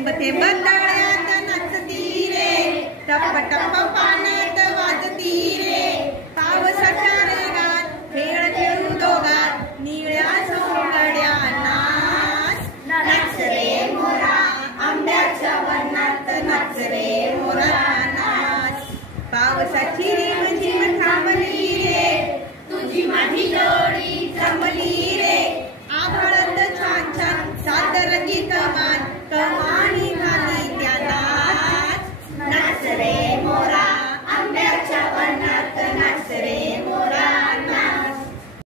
थेंब थेंब तळ्यात नाचती रे, टप्प टप्प पाण्यात वाजती रे, पावसाच्या रेगात खेळ खेळू दोघात निळ्या सोंगड्या नाच. नाच रे मोरा आंब्याच्या वनात, नाच रे मोरा नाच. पावसाची रिमझिम थांबली रे, तुझी माझी जोड